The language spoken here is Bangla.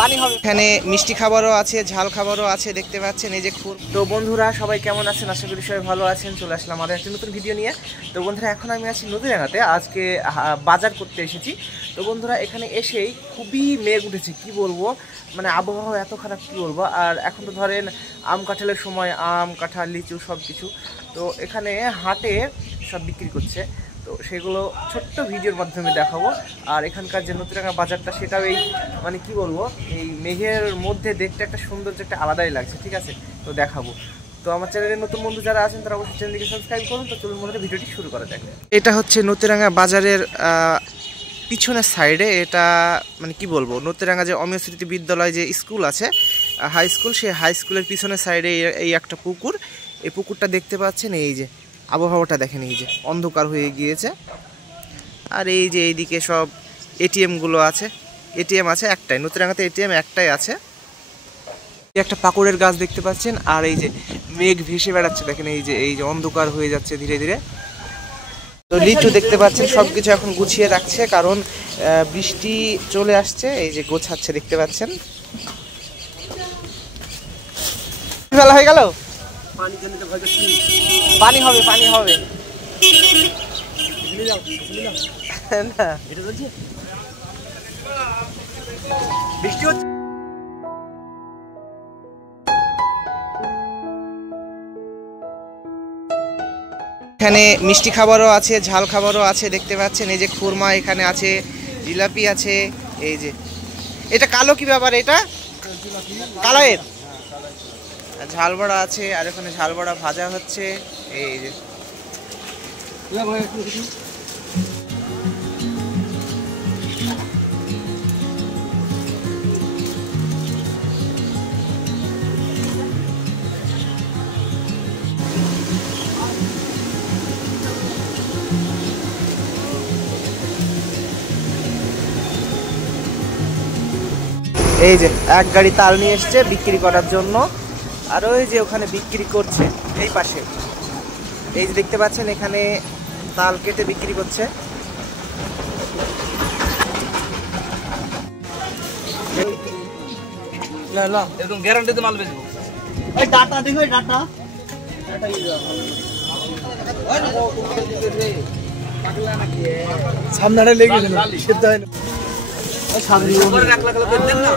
পানি হবে। এখানে মিষ্টি খাবারও আছে, ঝাল খাবারও আছে, দেখতে পাচ্ছেন এই যে খুর। তো বন্ধুরা সবাই কেমন আছেন? আশা করি সবাই ভালো আছেন। চলে আসলাম আমাদের একটা নতুন ভিডিও নিয়ে। তো বন্ধুরা এখন আমি আছি নদীরাঙ্গাতে, আজকে বাজার করতে এসেছি। তো বন্ধুরা এখানে এসেই খুবই মেঘ উঠেছে, কি বলবো, মানে আবহাওয়া এত খারাপ, কি বলবো। আর এখন তো ধরেন আম কাঁঠালের সময়, আম কাঁঠাল লিচু সব কিছু। তো এখানে হাটে সব বিক্রি করছে, তো সেগুলো ছোট্ট ভিডিওর মাধ্যমে দেখাবো। আর এখানকার যে নতুনরাঙ্গা বাজারটা, সেটাও এই মানে কি বলবো, এই মেঘের মধ্যে দেখতে একটা সৌন্দর্য একটা আলাদাই লাগছে, ঠিক আছে? তো দেখাবো। তো আমার চ্যানেলের নতুন বন্ধু যারা আছেন তারা অবশ্যই চ্যানেলটিকে সাবস্ক্রাইব করুন। তো চলুন বন্ধুরা ভিডিওটি শুরু করা যাক। এটা হচ্ছে নতুনরাঙ্গা বাজারের পিছনের সাইডে। এটা মানে কি বলবো, নতুনরাঙ্গা যে অমিয় স্মৃতি বিদ্যালয় যে স্কুল আছে, হাই স্কুল, সেই হাই স্কুলের পিছনের সাইডে এই একটা পুকুর। এই পুকুরটা দেখতে পাচ্ছেন, এই যে আবহাওয়াটা দেখেন, এই যে অন্ধকার হয়ে গিয়েছে। আর এই যে এইদিকে সব এটিএমগুলো আছে, এটিএম আছে একটাই, নতুনরাঙ্গাতে এটিএম একটাই আছে। একটা পাকুড়ের গাছ দেখতে পাচ্ছেন, আর এই যে মেঘ ভেসে বেড়াচ্ছে দেখেন, এই যে অন্ধকার হয়ে যাচ্ছে ধীরে ধীরে। তো লিচু দেখতে পাচ্ছেন, সবকিছু এখন গুছিয়ে রাখছে, কারণ বৃষ্টি চলে আসছে। এই যে গোছাচ্ছে দেখতে পাচ্ছেন। ফেলা হয়ে গেল, পানি হবে, পানি হবে না, বৃষ্টি হচ্ছে। এখানে মিষ্টি খাবারও আছে, ঝাল খাবারও আছে, দেখতে পাচ্ছেন এই যে খুরমা এখানে আছে, জিলাপি আছে। এই যে এটা কালো, কি ব্যাপার এটা কালারের? ঝাল বড়া আছে, আর এখানে ঝাল বড়া ভাজা হচ্ছে। এই যে এই যে এক গাড়ি তাল নিয়ে এসছে বিক্রি করার জন্য। আর ওই যে ওখানে বিক্রি করছে এই পাশে, এই যে দেখতে পাচ্ছেন এখানে তাল কেটে বিক্রি করছে। একদম গ্যারান্টিতে মাল বেচবো। ওই ডাটা দেখো, ডাটা সামনে লেগে গেল, সেটা হয় না। সামনে উপরে রাখলা গেল দেন না।